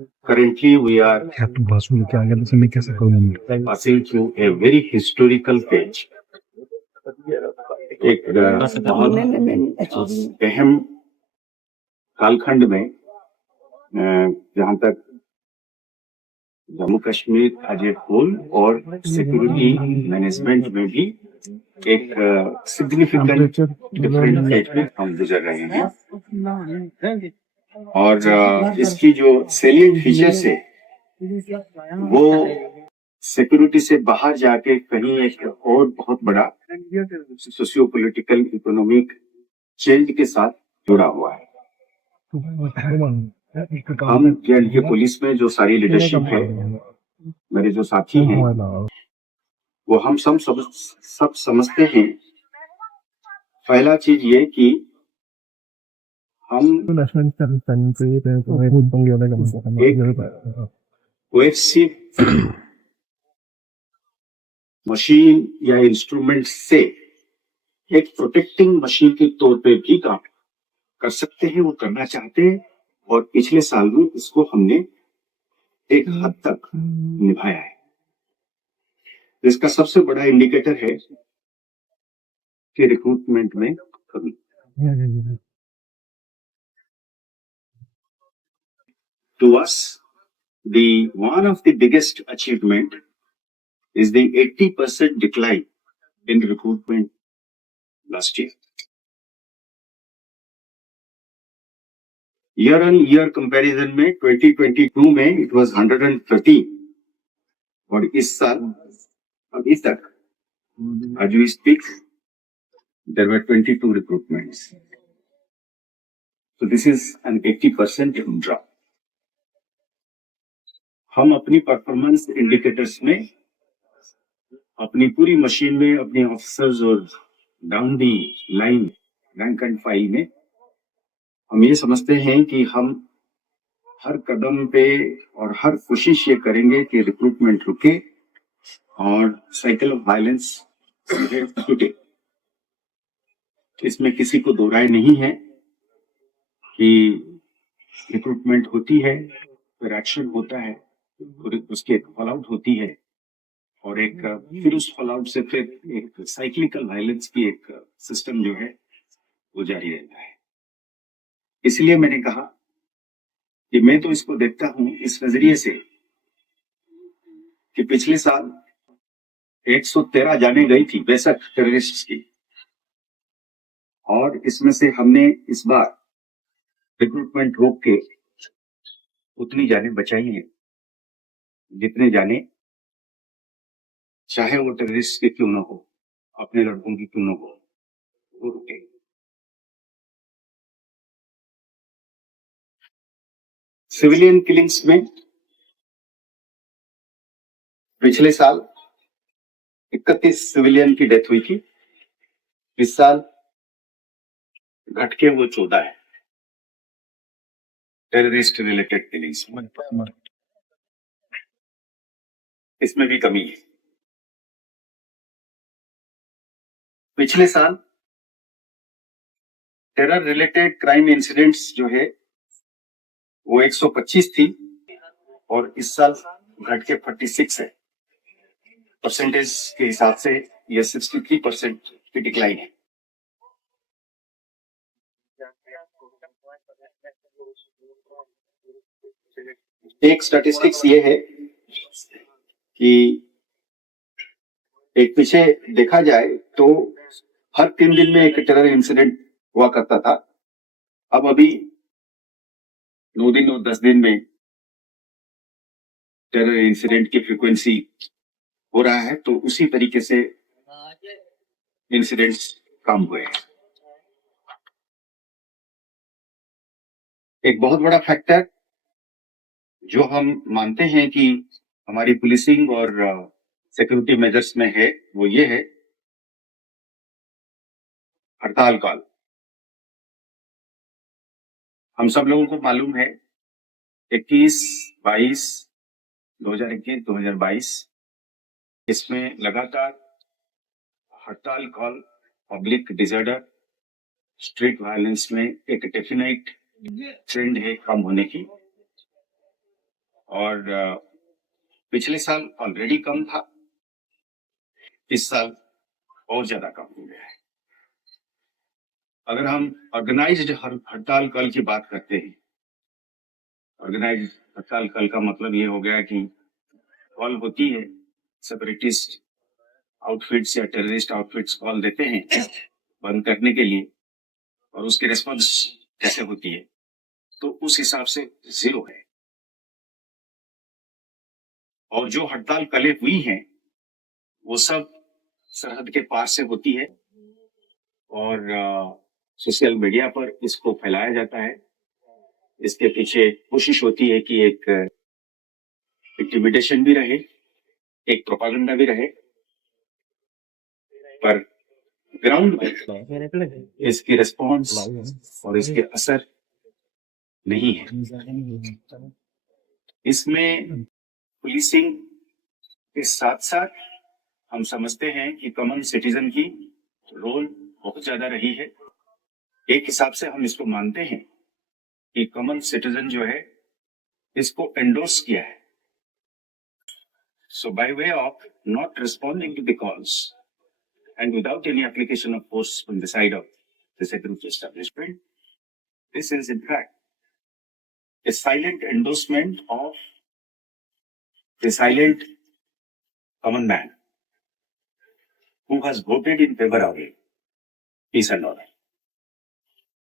Currently, we are passing through a very historical phase. एक बहुत अहम कालखंड में जहाँ तक Jammu Kashmir as a whole और सिक्योरिटी मैनेजमेंट में भी एक सिग्निफिकेंट डिफरेंट फेज में हम गुजर रहे हैं और इसकी जो सेलिएंट फीचर्स है वो सिक्योरिटी से बाहर जाके कहीं एक और बहुत बड़ा सोशियो पॉलिटिकल इकोनॉमिक चेंज के साथ जुड़ा हुआ है। हम के पुलिस में जो सारी लीडरशिप है, मेरे जो साथी हैं, वो हम सब समझते हैं। पहला चीज ये कि हम कोएसिव मशीन या इंस्ट्रूमेंट से एक प्रोटेक्टिंग मशीन के तौर पे भी काम कर सकते हैं, वो करना चाहते हैं और पिछले साल में इसको हमने एक हद तक निभाया है। इसका सबसे बड़ा इंडिकेटर है कि रिक्रूटमेंट में कमी। To us, one of the biggest achievement is the 80% decline in recruitment last year. Year on year comparison में 2022 में it was 113 और इस साल अभी तक as we speak there were 22 recruitments. So this is an 80% drop. हम अपनी performance indicators में अपनी पूरी मशीन में अपने ऑफिसर्स और down the line rank and file में हम ये समझते हैं कि हम हर कदम पे और हर कोशिश ये करेंगे कि रिक्रूटमेंट रुके और साइकिल ऑफ वायलेंस टूटे। इसमें किसी को दो राय नहीं है कि रिक्रूटमेंट होती है, फिर एक्शन होता है, उसकी एक फॉल आउट होती है और एक फिर उस फॉल आउट से फिर एक साइक्लिकल वायलेंस की एक सिस्टम जो है वो जारी रहता है। इसलिए मैंने कहा कि मैं तो इसको देखता हूं इस नजरिए से कि पिछले साल 113 जाने गई थी 62 टेररिस्ट की और इसमें से हमने इस बार रिक्रूटमेंट रोक के उतनी जाने बचाई हैं जितने जाने चाहे वो टेररिस्ट के क्यों ना हो, अपने लड़कों की क्यों ना हो, वो रुके। सिविलियन किलिंग्स में पिछले साल 31 सिविलियन की डेथ हुई थी, इस साल घट के वो 14 है टेररिस्ट रिलेटेड किलिंग्स में। इसमें भी कमी है। पिछले साल टेरर रिलेटेड क्राइम इंसिडेंट्स जो है वो 125 थी और इस साल घट के 46 है। परसेंटेज के हिसाब से ये 63% की डिक्लाइन है। एक स्टैटिस्टिक्स ये है कि एक पीछे देखा जाए तो हर 3 दिन में एक टेरर इंसिडेंट हुआ करता था, अब अभी 9 दिन और 10 दिन में टेरर इंसिडेंट की फ्रीक्वेंसी हो रहा है, तो उसी तरीके से इंसिडेंट्स कम हुए हैं। एक बहुत बड़ा फैक्टर जो हम मानते हैं कि हमारी पुलिसिंग और सिक्योरिटी मेजर्स में है वो ये है हड़ताल कॉल। हम सब लोगों को मालूम है 21, 22, 2021, 2022 इसमें लगातार हड़ताल call, public disorder, street violence में एक डेफिनेट ट्रेंड है कम होने की। और पिछले साल ऑलरेडी कम था, इस साल और ज्यादा कम हो गया है। अगर हम ऑर्गेनाइज्ड हड़ताल कल की बात करते हैं, ऑर्गेनाइज्ड हड़ताल कल का मतलब ये हो गया कि कॉल होती है, सेपरेटिस्ट आउटफिट्स या टेररिस्ट आउटफिट्स कॉल देते हैं बंद करने के लिए, और उसकी रिस्पॉन्स कैसे होती है, तो उस हिसाब से 0 है। और जो हड़ताल कल हुई हैं वो सब सरहद के पार से होती है, और सोशल मीडिया पर इसको फैलाया जाता है। इसके पीछे कोशिश होती है कि एक इंटिमिडेशन भी रहे, एक प्रोपागेंडा भी रहे, पर ग्राउंड में इसकी रिस्पॉन्स और इसके असर नहीं है। इसमें पुलिसिंग के साथ साथ हम समझते हैं कि कॉमन सिटीजन की रोल बहुत ज्यादा रही है। एक हिसाब से हम इसको मानते हैं कि कॉमन सिटीजन जो है इसको एंडोर्स किया है। So by way of not responding to the calls and without any application of force from the side of the security establishment, this is in fact a silent endorsement of the silent common man who has voted in favor of peace and order.